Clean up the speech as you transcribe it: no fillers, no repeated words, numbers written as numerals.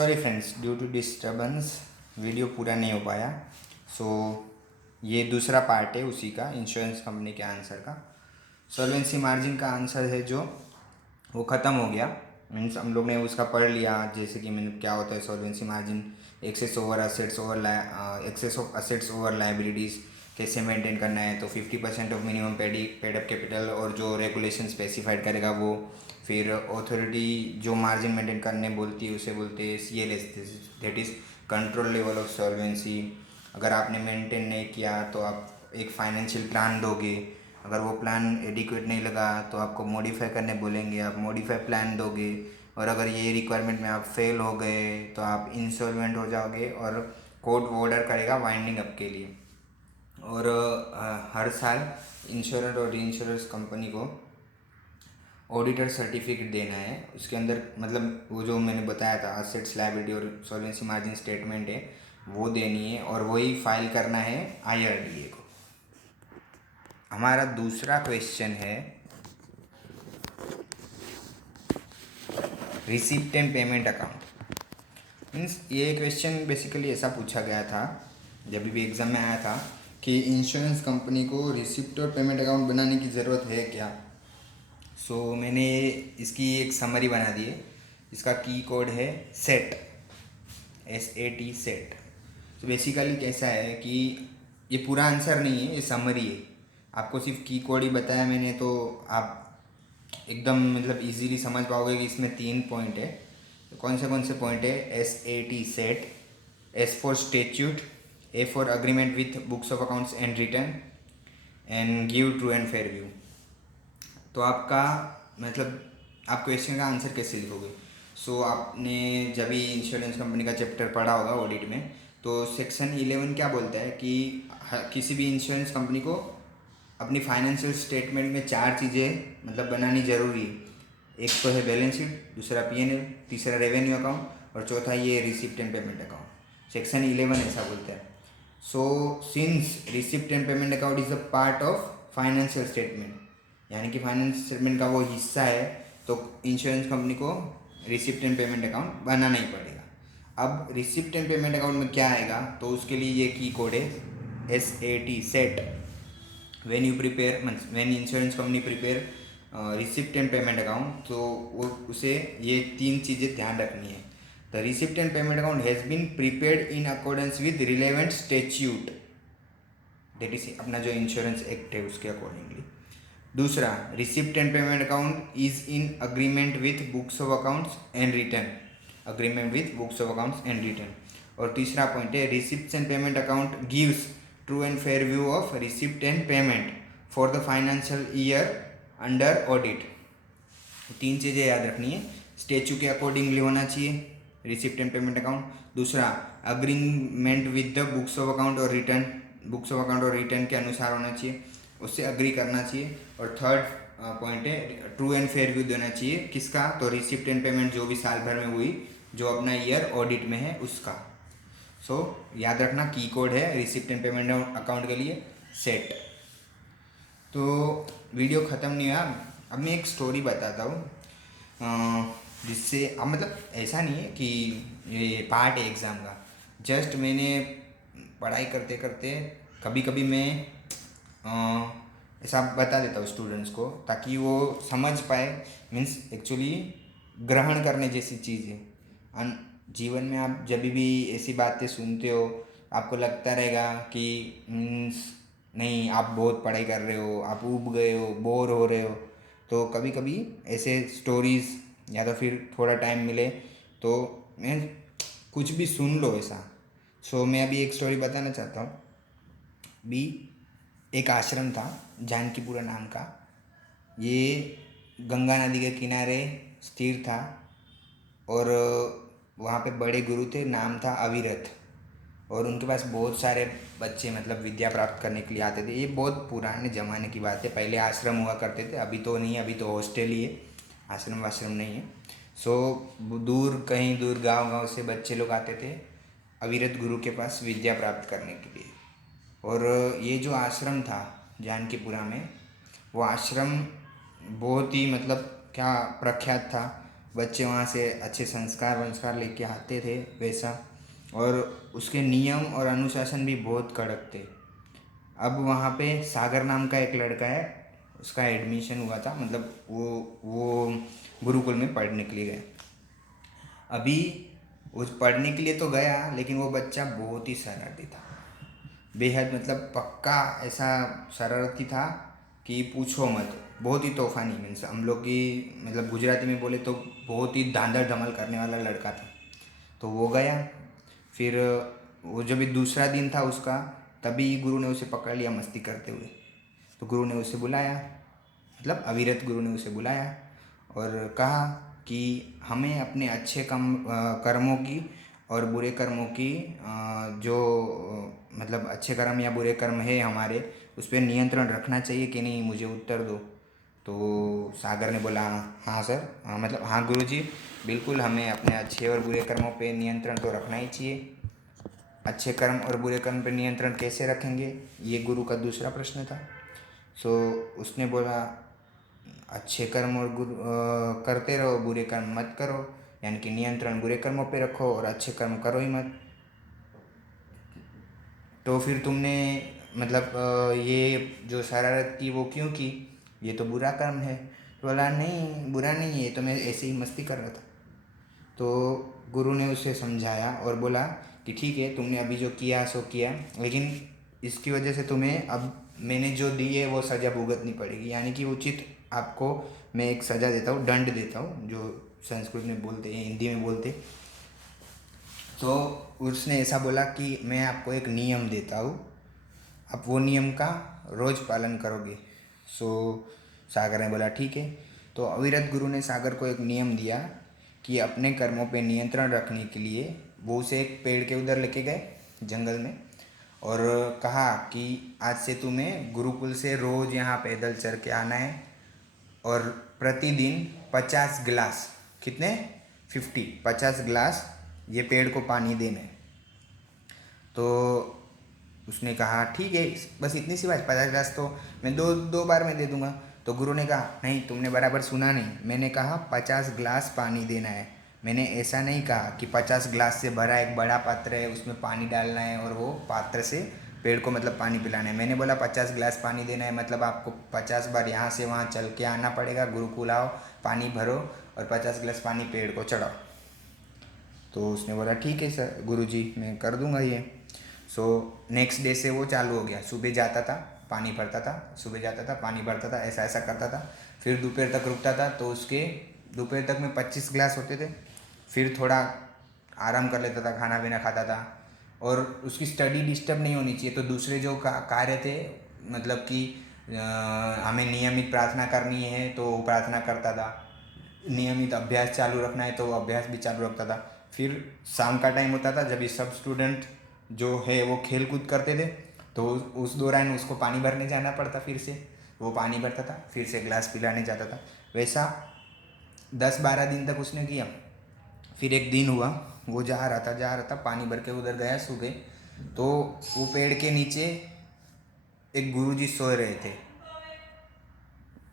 Sorry friends, due to disturbance video पूरा नहीं हो पाया। सो ये दूसरा पार्ट है उसी का, इंश्योरेंस कंपनी के आंसर का। सॉल्वेंसी मार्जिन का आंसर है जो वो ख़त्म हो गया। मीन्स हम लोग ने उसका पढ़ लिया, जैसे कि मीन क्या होता है solvency margin, excess of assets over liabilities कैसे मेंटेन करना है। तो 50% of minimum paid up capital और जो रेगुलेशन स्पेसिफाइड करेगा वो। फिर अथॉरिटी जो मार्जिन मेंटेन करने बोलती है उसे बोलते हैं CLS, that is control level of solvency. अगर आपने मेंटेन नहीं किया तो आप एक फाइनेंशियल प्लान दोगे, अगर वो प्लान एडिक्वेट नहीं लगा तो आपको मॉडिफाई करने बोलेंगे, आप मॉडिफाई प्लान दोगे। और अगर ये रिक्वायरमेंट में आप फेल हो गए तो आप इंसॉल्वेंट हो जाओगे और कोर्ट ऑर्डर करेगा वाइंडिंग अप के लिए। और हर साल इंश्योरेंस और री इंश्योरेंस कंपनी को ऑडिटर सर्टिफिकेट देना है। उसके अंदर मतलब वो जो मैंने बताया था असेट्स लायबिलिटी और सॉल्वेंसी मार्जिन स्टेटमेंट है वो देनी है और वही फाइल करना है IRDA को। हमारा दूसरा क्वेश्चन है receipt and payment account. Means ये क्वेश्चन बेसिकली ऐसा पूछा गया था जब भी एग्ज़ाम में आया था कि इंश्योरेंस कंपनी को रिसिप्ट और पेमेंट अकाउंट बनाने की ज़रूरत है क्या। सो मैंने इसकी एक समरी बना दी है। इसका की कोड है सेट, SAT सेट। तो बेसिकली कैसा है कि ये पूरा आंसर नहीं है, ये समरी है। आपको सिर्फ की कोड ही बताया मैंने तो आप एकदम मतलब इजीली समझ पाओगे कि इसमें 3 पॉइंट है। तो कौन से पॉइंट है? SAT set, S for statute, A for agreement with books of accounts and return, and give true and fair view. तो आपका मतलब आप क्वेश्चन का आंसर कैसे लिखोगे? सो आपने जब भी इंश्योरेंस कंपनी का चैप्टर पढ़ा होगा ऑडिट में, तो सेक्शन 11 क्या बोलता है कि किसी भी इंश्योरेंस कंपनी को अपनी फाइनेंशियल स्टेटमेंट में 4 चीज़ें मतलब बनानी ज़रूरी है। एक तो है बैलेंस शीट, दूसरा P&L, तीसरा रेवेन्यू अकाउंट और चौथा ये receipt and payment account. Section 11 ऐसा बोलता है। So since receipt and payment account is a part of financial statement, यानी कि फाइनेंस स्टेटमेंट का वो हिस्सा है, तो इंश्योरेंस कंपनी को रिसिप्ट एंड पेमेंट अकाउंट बनाना ही पड़ेगा। अब रिसिप्ट एंड पेमेंट अकाउंट में क्या आएगा, तो उसके लिए ये की कोड है SAT set. When you prepare means when insurance company prepare receipt and payment account, तो वो उसे ये 3 चीज़ें ध्यान रखनी है। The receipt and payment account has been prepared in accordance with relevant statute, that is अपना जो इंश्योरेंस एक्ट है उसके अकॉर्डिंगली। दूसरा, receipt and payment account is in agreement with books of accounts and return, agreement with books of accounts and return. और तीसरा point है receipt and payment account gives true and fair view of receipt and payment for the financial year under audit. 3 चीज़ें याद रखनी है। Statue के accordingly होना चाहिए रिसिप्ट एंड पेमेंट अकाउंट। दूसरा, agreement with the books of account और return, books of account और रिटर्न के अनुसार होना चाहिए, उससे अग्री करना चाहिए। और थर्ड पॉइंट है ट्रू एंड फेयर व्यू देना चाहिए। किसका? तो रिसिप्ट एंड पेमेंट जो भी साल भर में हुई, जो अपना ईयर ऑडिट में है उसका। सो याद रखना की कोड है रिसिप्ट एंड पेमेंट अकाउंट के लिए सेट। तो वीडियो ख़त्म नहीं हुआ, अब मैं एक स्टोरी बताता हूँ जिससे अब मतलब ऐसा नहीं है कि ये पार्ट है एग्ज़ाम का। जस्ट मैंने पढ़ाई करते करते कभी कभी मैं ऐसा बता देता हूँ स्टूडेंट्स को ताकि वो समझ पाए। मीन्स एक्चुअली ग्रहण करने जैसी चीज़ है। जीवन में आप जब भी ऐसी बातें सुनते हो आपको लगता रहेगा कि मीन्स नहीं, आप बहुत पढ़ाई कर रहे हो, आप ऊब गए हो, बोर हो रहे हो। तो कभी कभी ऐसे स्टोरीज़ या तो फिर थोड़ा टाइम मिले तो मैं कुछ भी सुन लो ऐसा। सो मैं अभी एक स्टोरी बताना चाहता हूँ। भी एक आश्रम था जानकीपुरा नाम का। ये गंगा नदी के किनारे स्थिर था और वहाँ पे बड़े गुरु थे, नाम था अविरत। और उनके पास बहुत सारे बच्चे मतलब विद्या प्राप्त करने के लिए आते थे। ये बहुत पुराने ज़माने की बात है, पहले आश्रम हुआ करते थे, अभी तो नहीं, अभी तो हॉस्टल ही है, आश्रम वाश्रम नहीं है। सो दूर कहीं दूर गांव से बच्चे लोग आते थे अविरत गुरु के पास विद्या प्राप्त करने के लिए। और ये जो आश्रम था जानकीपुरा में, वो आश्रम बहुत ही मतलब क्या प्रख्यात था। बच्चे वहाँ से अच्छे संस्कार वंस्कार लेके आते थे वैसा। और उसके नियम और अनुशासन भी बहुत कड़क थे। अब वहाँ पे सागर नाम का एक लड़का है, उसका एडमिशन हुआ था, मतलब वो गुरुकुल में पढ़ने के लिए गया। अभी उस पढ़ने के लिए तो गया, लेकिन वो बच्चा बहुत ही शरारती था, बेहद, मतलब पक्का ऐसा शरारती था कि पूछो मत। बहुत ही तूफानी, मीन्स हम लोग की मतलब गुजराती में बोले तो बहुत ही धांधड़ धमाल करने वाला लड़का था। तो वो गया। फिर वो जब भी दूसरा दिन था उसका, तभी गुरु ने उसे पकड़ लिया मस्ती करते हुए। तो गुरु ने उसे बुलाया, मतलब अविरत गुरु ने उसे बुलाया और कहा कि हमें अपने अच्छे कर्मों की और बुरे कर्मों की जो मतलब अच्छे कर्म या बुरे कर्म है हमारे, उस पर नियंत्रण रखना चाहिए कि नहीं, मुझे उत्तर दो। तो सागर ने बोला हाँ सर, हाँ मतलब हाँ गुरुजी, बिल्कुल हमें अपने अच्छे और बुरे कर्मों पे नियंत्रण तो रखना ही चाहिए। अच्छे कर्म और बुरे कर्म पे नियंत्रण कैसे रखेंगे, ये गुरु का दूसरा प्रश्न था। सो उसने बोला अच्छे कर्म और करते रहो, बुरे कर्म मत करो, यानी कि नियंत्रण बुरे कर्मों पे रखो और अच्छे कर्म करो ही मत। तो फिर तुमने मतलब ये जो शरारत की वो क्यों की, ये तो बुरा कर्म है। तो बोला नहीं बुरा नहीं है, ये तो मैं ऐसे ही मस्ती कर रहा था। तो गुरु ने उसे समझाया और बोला कि ठीक है, तुमने अभी जो किया सो किया, लेकिन इसकी वजह से तुम्हें अब मैंने जो दी है वो सज़ा भुगतनी पड़ेगी, यानी कि उचित आपको मैं एक सज़ा देता हूँ, दंड देता हूँ, जो संस्कृत में बोलते हैं, हिंदी में बोलते। तो उसने ऐसा बोला कि मैं आपको एक नियम देता हूँ, आप वो नियम का रोज़ पालन करोगे। सो सागर ने बोला ठीक है। तो अविरत गुरु ने सागर को एक नियम दिया कि अपने कर्मों पे नियंत्रण रखने के लिए वो उसे एक पेड़ के उधर लेके गए जंगल में और कहा कि आज से तुम्हें गुरुकुल से रोज़ यहाँ पैदल चल के आना है और प्रतिदिन 50 गिलास, कितने 50 गिलास ये पेड़ को पानी देना है। तो उसने कहा ठीक है, बस इतनी सी बात, 50 गिलास तो मैं दो दो बार में दे दूंगा। तो गुरु ने कहा नहीं, तुमने बराबर सुना नहीं, मैंने कहा 50 गिलास पानी देना है, मैंने ऐसा नहीं कहा कि 50 गिलास से भरा एक बड़ा पात्र है उसमें पानी डालना है और वो पात्र से पेड़ को मतलब पानी पिलाना है। मैंने बोला 50 गिलास पानी देना है, मतलब आपको 50 बार यहाँ से वहाँ चल के आना पड़ेगा, गुरुकुल आओ, पानी भरो और 50 गिलास पानी पेड़ को चढ़ाओ। तो उसने बोला ठीक है सर गुरुजी, मैं कर दूंगा ये। सो नेक्स्ट डे से वो चालू हो गया, सुबह जाता था पानी भरता था, सुबह जाता था पानी भरता था, ऐसा ऐसा करता था। फिर दोपहर तक रुकता था, तो उसके दोपहर तक में 25 गिलास होते थे। फिर थोड़ा आराम कर लेता था, खाना पीना खाता था और उसकी स्टडी डिस्टर्ब नहीं होनी चाहिए। तो दूसरे जो कार्य थे, मतलब कि हमें नियमित प्रार्थना करनी है तो वो प्रार्थना करता था, नियमित अभ्यास चालू रखना है तो वो अभ्यास भी चालू रखता था। फिर शाम का टाइम होता था जब ये सब स्टूडेंट जो है वो खेल कूद करते थे, तो उस दौरान उसको पानी भरने जाना पड़ता, फिर से वो पानी भरता था, फिर से ग्लास पिलाने जाता था। वैसा 10-12 दिन तक उसने किया। फिर एक दिन हुआ, वो जा रहा था पानी भर के उधर गया सुबह, तो वो पेड़ के नीचे एक गुरुजी सो रहे थे।